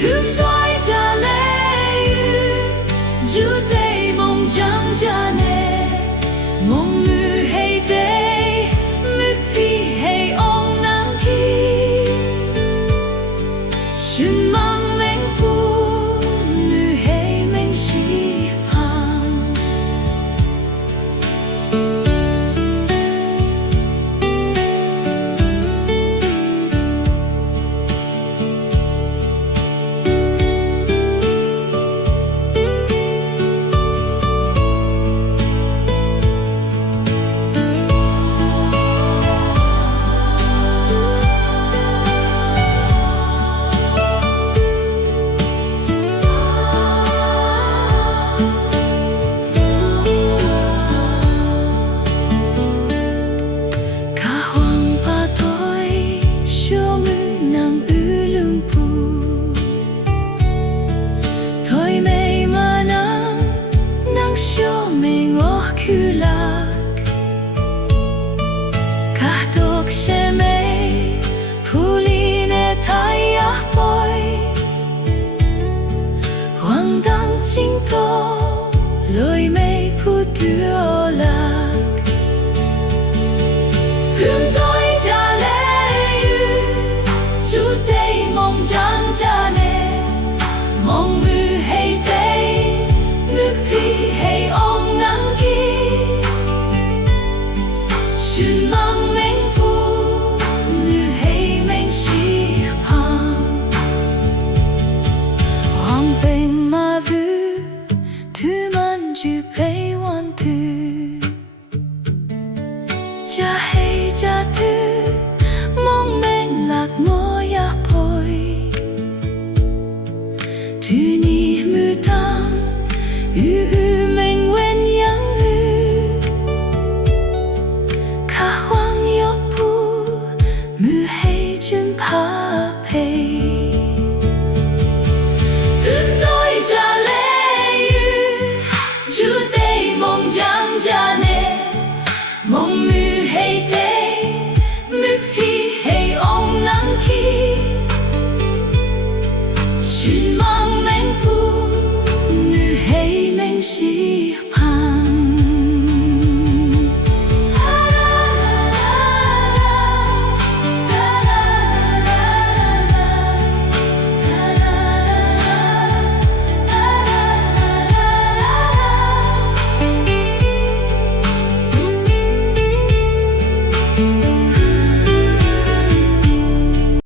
thương toái cha lệ dù tây mong chẳng cha nè mong ngư hay tây mực phi hay ong nắng khi xuân mang mến phu ngư hay mến si hằng chính to lối mây phu tưa lạc hương tôi cha lệ chú tây mong chẳng cha nè mong mưa hay tây nước phi hay ong nắng khi xuân mang mến phu nữ hay mến si hằng hoàng bình mà vu thứ man chữ play one two cha hay cha thứ mong men lạc ngõ ya poi thứ ni mưa tang men wen yang khá hoang yo pu mưa hay chun pa pay